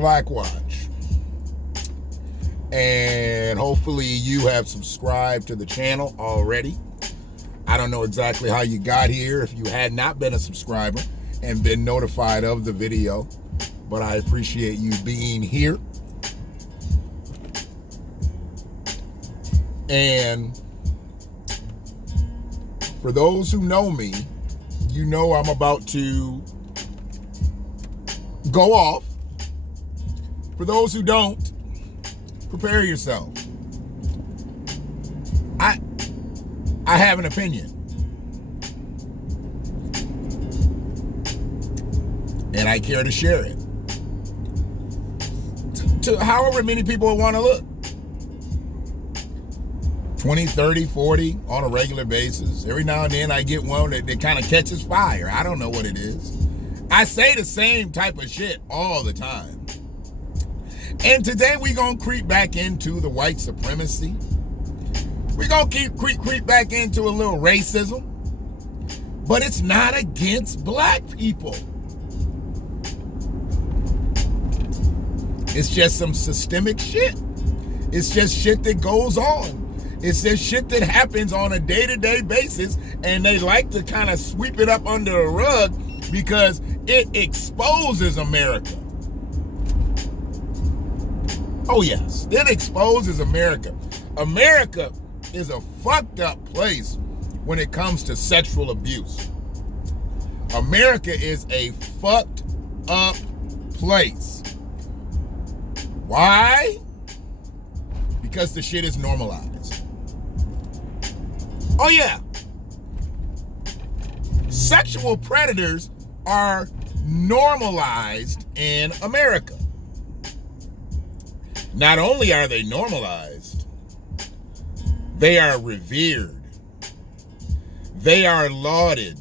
BlackWatch. And hopefully you have subscribed to the channel already. I don't know exactly how you got here if you had not been a subscriber and been notified of the video, but I appreciate you being here. And for those who know me, you know I'm about to go off. For those who don't, prepare yourself. I have an opinion. And I care to share it. To however many people want to look. 20, 30, 40 on a regular basis. Every now and then I get one that kind of catches fire. I don't know what it is. I say the same type of shit all the time. And today we're going to creep back into the white supremacy. We're going to creep back into a little racism. But it's not against black people. It's just some systemic shit. It's just shit that goes on. It's just shit that happens on a day-to-day basis, and they like to kind of sweep it up under the rug because it exposes America. Oh yes, it exposes America. America is a fucked up place when it comes to sexual abuse. America is a fucked up place. Why? Because the shit is normalized. Oh yeah. Sexual predators are normalized in America. Not only are they normalized, they are revered. They are lauded.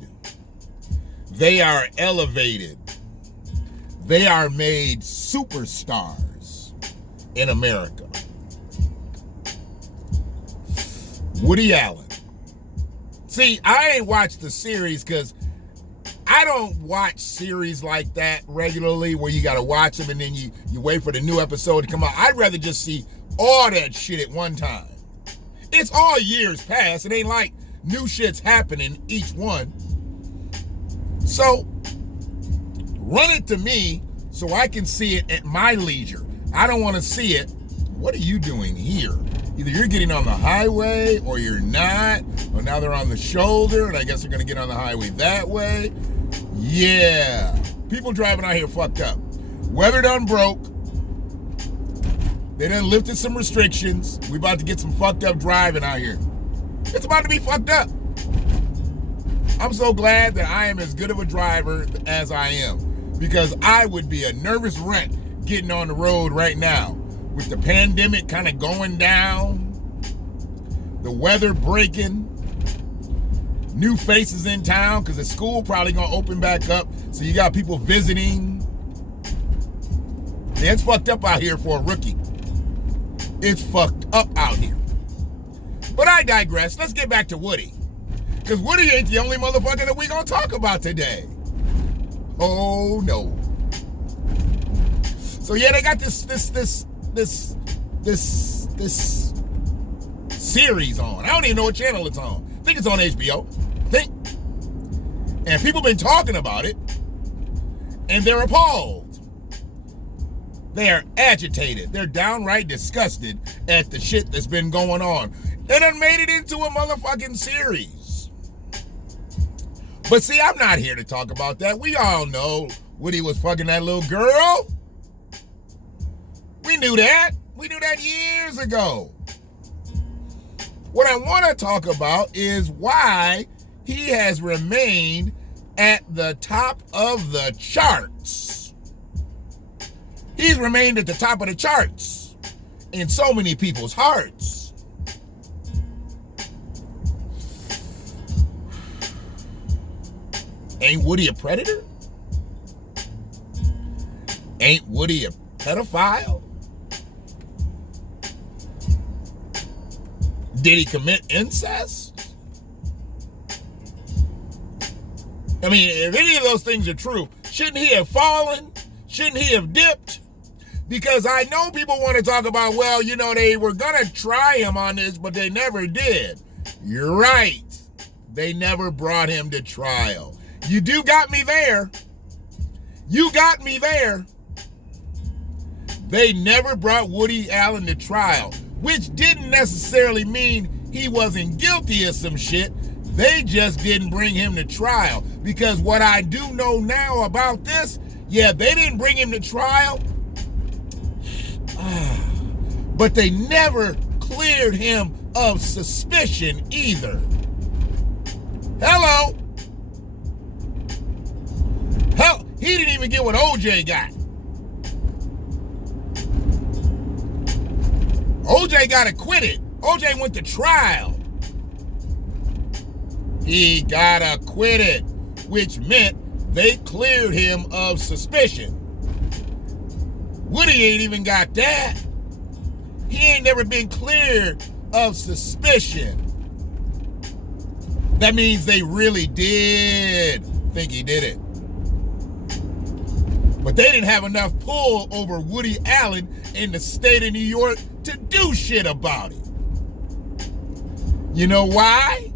They are elevated. They are made superstars in America. Woody Allen. See, I ain't watched the series because I don't watch series like that regularly where you got to watch them and then you wait for the new episode to come out. I'd rather just see all that shit at one time. It's all years past. It ain't like new shit's happening each one. So, run it to me so I can see it at my leisure. I don't want to see it. What are you doing here? Either you're getting on the highway or you're not. Or now they're on the shoulder and I guess they're going to get on the highway that way. Yeah. People driving out here fucked up. Weather done broke. They done lifted some restrictions. We about to get some fucked up driving out here. It's about to be fucked up. I'm so glad that I am as good of a driver as I am. Because I would be a nervous wreck getting on the road right now. With the pandemic kind of going down, the weather breaking, new faces in town because the school probably going to open back up. So you got people visiting. Yeah, it's fucked up out here for a rookie. It's fucked up out here. But I digress. Let's get back to Woody. Because Woody ain't the only motherfucker that we going to talk about today. Oh, no. So yeah, they got this series on. I don't even know what channel it's on. I think it's on HBO. And people been talking about it, and they're appalled. They are agitated. They're downright disgusted at the shit that's been going on. They done made it into a motherfucking series. But see, I'm not here to talk about that. We all know Woody was fucking that little girl. We knew that. We knew that years ago. What I want to talk about is why he has remained at the top of the charts. He's remained at the top of the charts in so many people's hearts. Ain't Woody a predator? Ain't Woody a pedophile? Did he commit incest? I mean, if any of those things are true, shouldn't he have fallen? Shouldn't he have dipped? Because I know people want to talk about, well, you know, they were going to try him on this, but they never did. You're right. They never brought him to trial. You do got me there. You got me there. They never brought Woody Allen to trial, which didn't necessarily mean he wasn't guilty of some shit. They just didn't bring him to trial. Because what I do know now about this, yeah, they didn't bring him to trial, but they never cleared him of suspicion either. Hello? Hell, he didn't even get what OJ got. OJ got acquitted. OJ went to trial. He got acquitted, which meant they cleared him of suspicion. Woody ain't even got that. He ain't never been cleared of suspicion. That means they really did think he did it. But they didn't have enough pull over Woody Allen in the state of New York to do shit about it. You know why?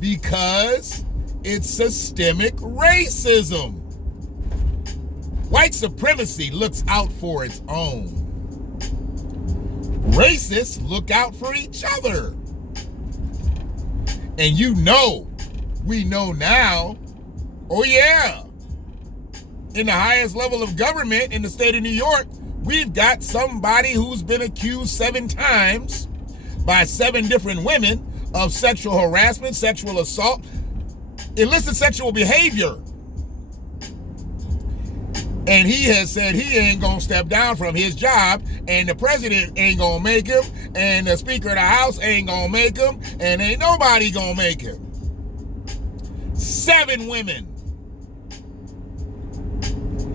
Because it's systemic racism. White supremacy looks out for its own. Racists look out for each other. And you know, we know now, oh yeah, in the highest level of government in the state of New York, we've got somebody who's been accused 7 times by 7 different women of sexual harassment, sexual assault, illicit sexual behavior. And he has said he ain't gonna step down from his job, and the president ain't gonna make him, and the Speaker of the House ain't gonna make him, and ain't nobody gonna make him. 7 women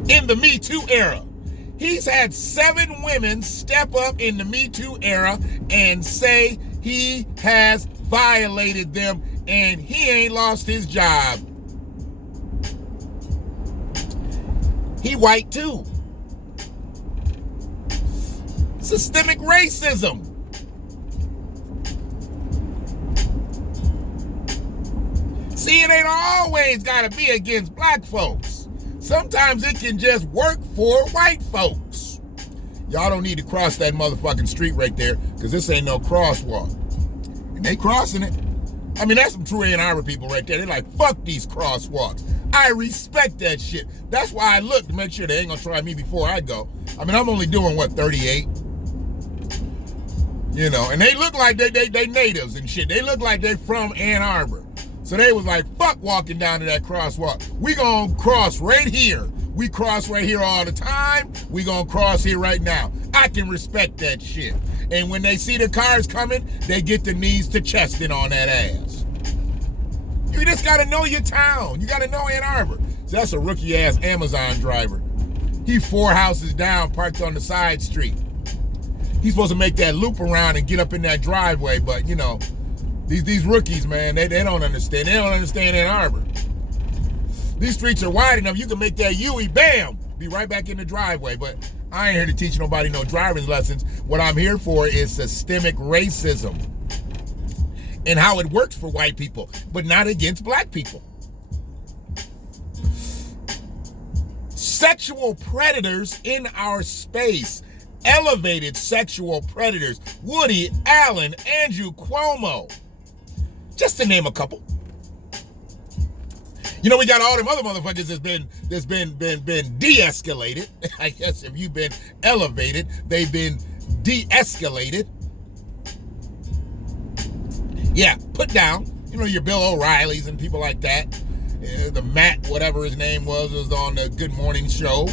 in the Me Too era. He's had 7 women step up in the Me Too era and say he has violated them, and he ain't lost his job. He white too. Systemic racism. See, it ain't always gotta be against black folks. Sometimes it can just work for white folks. Y'all don't need to cross that motherfucking street right there, because this ain't no crosswalk. And they crossing it. I mean, that's some true Ann Arbor people right there. They're like, fuck these crosswalks. I respect that shit. That's why I look to make sure they ain't gonna try me before I go. I mean, I'm only doing, 38? You know, and they look like they natives and shit. They look like they from Ann Arbor. So they was like, fuck walking down to that crosswalk. We gonna cross right here. We cross right here all the time. We gonna cross here right now. I can respect that shit. And when they see the cars coming, they get the knees to chesting on that ass. You just gotta know your town. You gotta know Ann Arbor. So that's a rookie-ass Amazon driver. He 4 houses down, parked on the side street. He's supposed to make that loop around and get up in that driveway, but you know, these rookies, man, they don't understand. They don't understand Ann Arbor. These streets are wide enough, you can make that U-E, bam, be right back in the driveway. But I ain't here to teach nobody no driving lessons. What I'm here for is systemic racism and how it works for white people, but not against black people. Sexual predators in our space. Elevated sexual predators. Woody Allen, Andrew Cuomo. Just to name a couple. You know, we got all them other motherfuckers that's been de-escalated. I guess if you've been elevated, they've been de-escalated. Yeah, put down. You know, your Bill O'Reillys and people like that. The Matt, whatever his name was on the Good Morning Show.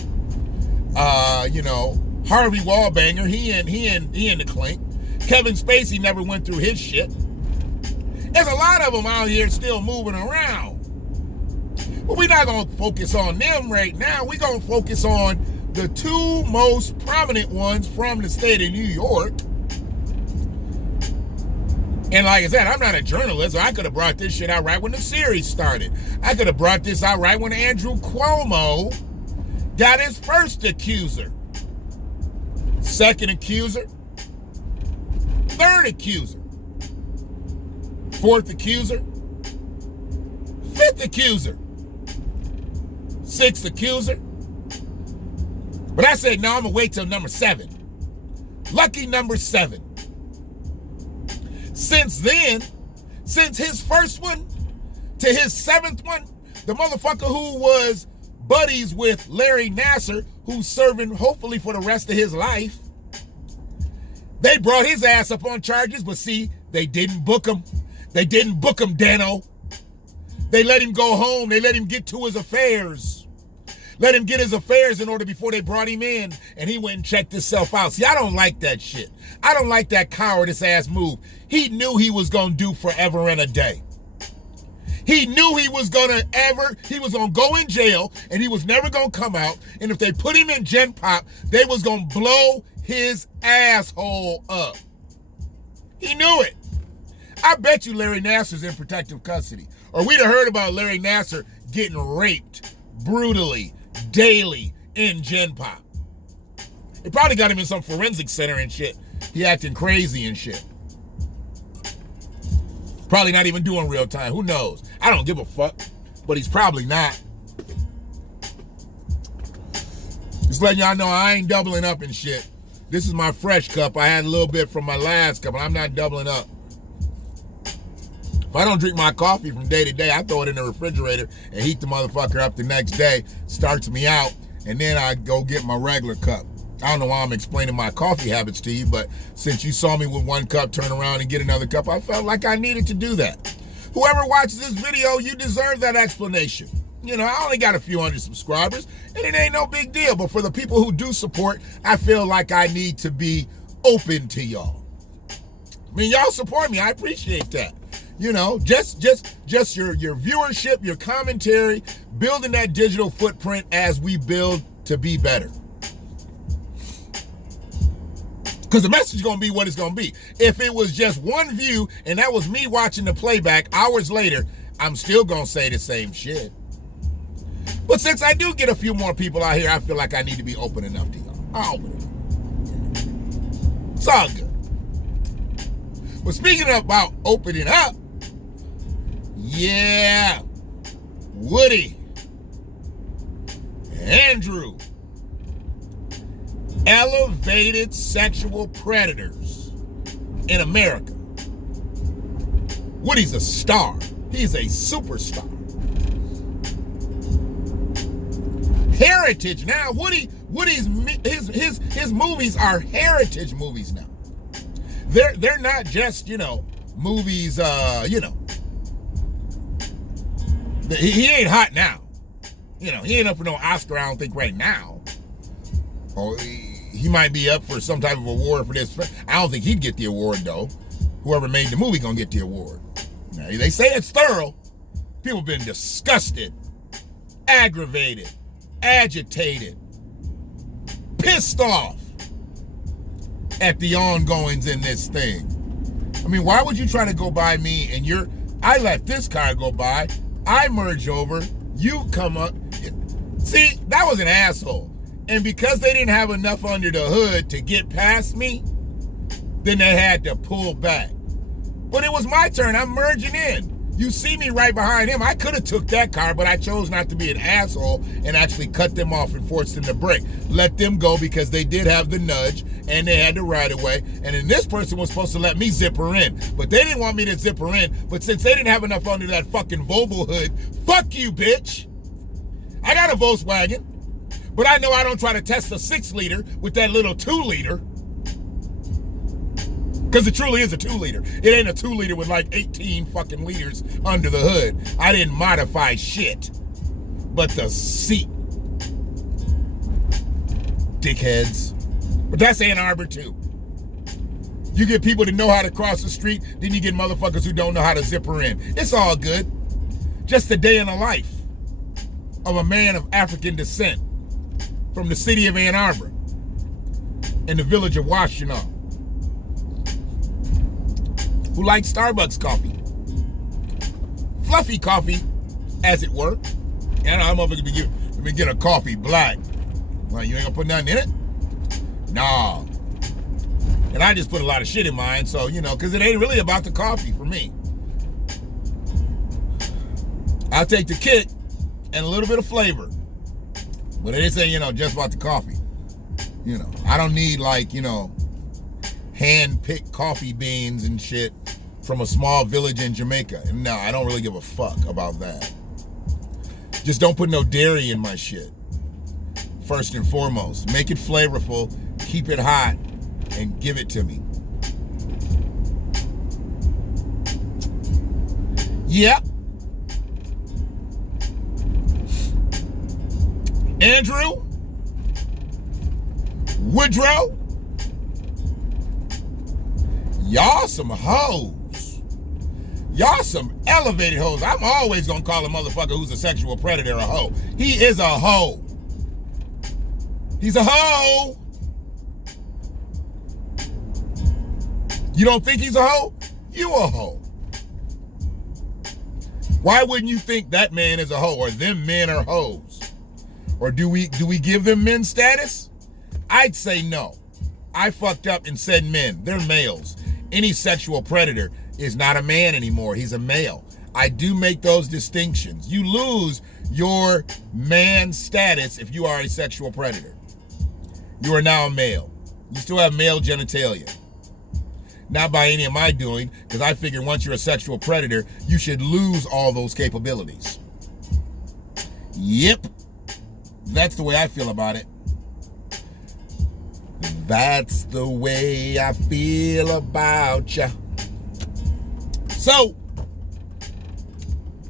You know, Harvey Wallbanger, he in the clink. Kevin Spacey never went through his shit. There's a lot of them out here still moving around. But we're not going to focus on them right now. We're going to focus on the 2 most prominent ones from the state of New York. And like I said, I'm not a journalist, so I could have brought this shit out right when the series started. I could have brought this out right when Andrew Cuomo got his first accuser. second accuser, third accuser, fourth accuser, fifth accuser, sixth accuser. But I said, no, I'm going to wait till number 7. Lucky number 7. Since then, since his first one to his 7th one, the motherfucker who was buddies with Larry Nassar, who's serving hopefully for the rest of his life, they brought his ass up on charges, but see, they didn't book him. They didn't book him, Dano. They let him go home. They let him get to his affairs. Let him get his affairs in order before they brought him in, and he went and checked himself out. See, I don't like that shit. I don't like that cowardice-ass move. He knew he was going to do forever and a day. He knew he was going to go in jail, and he was never going to come out, and if they put him in Gen Pop, they was going to blow his asshole up. He knew it. I bet you Larry Nassar's in protective custody. Or we'd have heard about Larry Nassar getting raped brutally, daily in Gen Pop. They probably got him in some forensic center and shit. He acting crazy and shit. Probably not even doing real time. Who knows? I don't give a fuck. But he's probably not. Just letting y'all know I ain't doubling up and shit. This is my fresh cup. I had a little bit from my last cup, but I'm not doubling up. If I don't drink my coffee from day to day, I throw it in the refrigerator and heat the motherfucker up the next day. Starts me out, and then I go get my regular cup. I don't know why I'm explaining my coffee habits to you, but since you saw me with one cup, turn around and get another cup, I felt like I needed to do that. Whoever watches this video, you deserve that explanation. You know, I only got a few hundred subscribers, and it ain't no big deal. But for the people who do support, I feel like I need to be open to y'all. I mean, y'all support me. I appreciate that. You know, just your viewership, your commentary, building that digital footprint as we build to be better. Because the message is going to be what it's going to be. If it was just one view and that was me watching the playback hours later, I'm still going to say the same shit. But since I do get a few more people out here, I feel like I need to be open enough to y'all. I'll open it up. It's all good. But speaking about opening up, yeah, Woody, Andrew, elevated sexual predators in America. Woody's a star. He's a superstar. Heritage now. Woody's movies are heritage movies now. They're not just, movies, he ain't hot now. He ain't up for no Oscar, I don't think, right now. Or he might be up for some type of award for this. I don't think he'd get the award, though. Whoever made the movie gonna get the award. Now, they say it's thorough. People been disgusted, aggravated, agitated, pissed off at the ongoings in this thing. I mean, why would you try to go by me and I let this car go by, I merge over, you come up. See, that was an asshole. And because they didn't have enough under the hood to get past me, then they had to pull back. But it was my turn. I'm merging in. You see me right behind him. I could have took that car, but I chose not to be an asshole and actually cut them off and forced them to brake. Let them go because they did have the nudge and they had the right of way. And then this person was supposed to let me zip her in. But they didn't want me to zip her in. But since they didn't have enough under that fucking Volvo hood, fuck you, bitch. I got a Volkswagen, but I know I don't try to test a 6-liter with that little 2-liter. Because it truly is a 2-liter. It ain't a 2-liter with like 18 fucking liters under the hood. I didn't modify shit. But the seat. Dickheads. But that's Ann Arbor too. You get people that know how to cross the street, then you get motherfuckers who don't know how to zip her in. It's all good. Just a day in the life of a man of African descent from the city of Ann Arbor in the village of Washington, who likes Starbucks coffee. Fluffy coffee, as it were. And I'm over to get a coffee black. Well, you ain't gonna put nothing in it? Nah, And I just put a lot of shit in mine, so, you know, because it ain't really about the coffee for me. I'll take the kick and a little bit of flavor. But it isn't, you know, just about the coffee. You know, I don't need, like, you know, hand-picked coffee beans and shit from a small village in Jamaica. No, I don't really give a fuck about that. Just don't put no dairy in my shit. First and foremost, make it flavorful, keep it hot, and give it to me. Yep. Andrew, Woodrow, y'all some hoes. Y'all some elevated hoes. I'm always gonna call a motherfucker who's a sexual predator a hoe. He is a hoe. He's a hoe. You don't think he's a hoe? You a hoe. Why wouldn't you think that man is a hoe or them men are hoes? Or do we give them men status? I'd say no. I fucked up and said men. They're males. Any sexual predator is not a man anymore. He's a male. I do make those distinctions. You lose your man status if you are a sexual predator. You are now a male. You still have male genitalia. Not by any of my doing, because I figure once you're a sexual predator, you should lose all those capabilities. Yep. That's the way I feel about it. That's the way I feel about ya. So,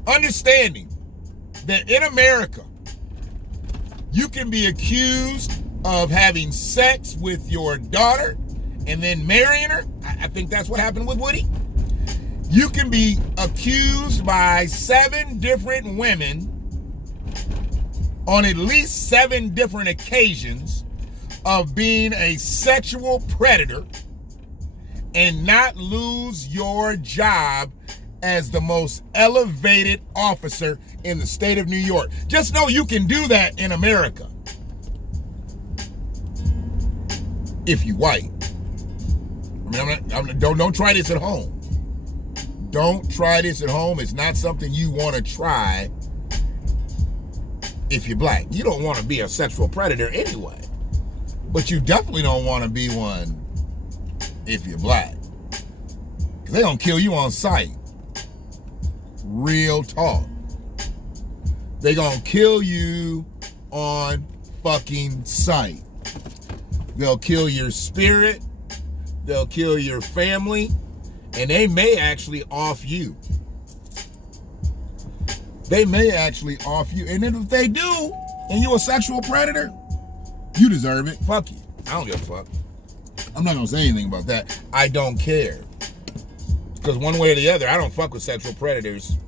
understanding that in America, you can be accused of having sex with your daughter and then marrying her. I think that's what happened with Woody. You can be accused by 7 different women on at least 7 different occasions of being a sexual predator and not lose your job as the most elevated officer in the state of New York. Just know you can do that in America. If you white. I mean, don't try this at home. Don't try this at home. It's not something you want to try if you're black. You don't want to be a sexual predator anyway. But you definitely don't want to be one if you're black. Because they're going to kill you on sight. Real talk. They're going to kill you on fucking sight. They'll kill your spirit. They'll kill your family. And they may actually off you. They may actually off you. And then if they do, and you're a sexual predator, you deserve it. Fuck you. I don't give a fuck. I'm not going to say anything about that. I don't care. Because one way or the other, I don't fuck with sexual predators.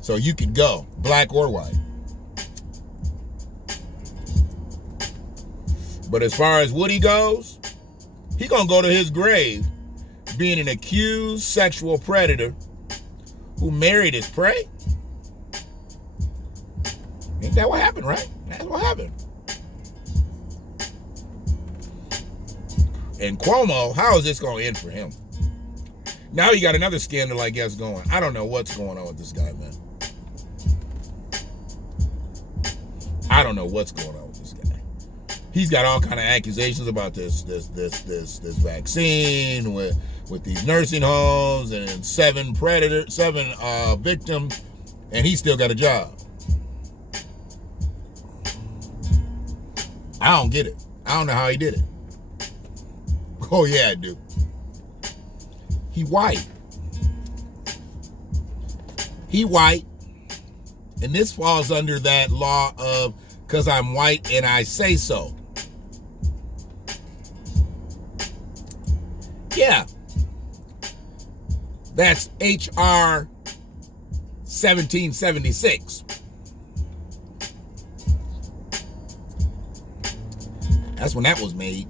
So you could go, black or white. But as far as Woody goes, he gonna go to his grave being an accused sexual predator who married his prey. Ain't that what happened, right? That's what happened. And Cuomo, how is this gonna end for him? Now you got another scandal, I guess, going. I don't know what's going on with this guy, man. I don't know what's going on with this guy. He's got all kind of accusations about this vaccine with these nursing homes and 7 victims, and he still got a job. I don't get it. I don't know how he did it. Oh yeah, I do. He white. He white. And this falls under that law of, because I'm white and I say so. Yeah. That's HR 1776. That's when that was made.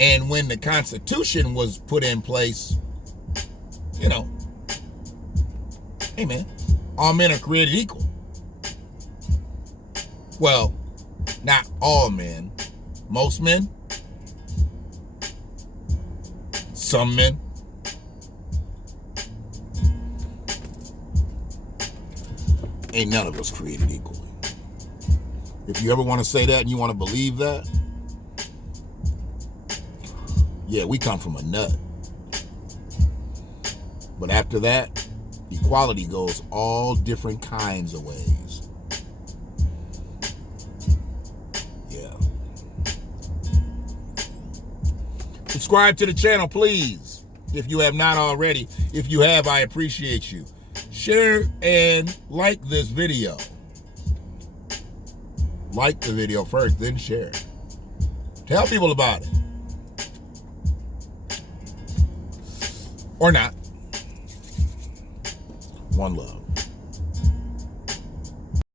And when the Constitution was put in place, you know, hey man, all men are created equal. Well, not all men. Most men. Some men. Ain't none of us created equally. If you ever want to say that and you want to believe that, yeah, we come from a nut. But after that, equality goes all different kinds of ways. Yeah. Subscribe to the channel, please, if you have not already. If you have, I appreciate you. Share and like this video. Like the video first, then share it. Tell people about it. Or not. One love.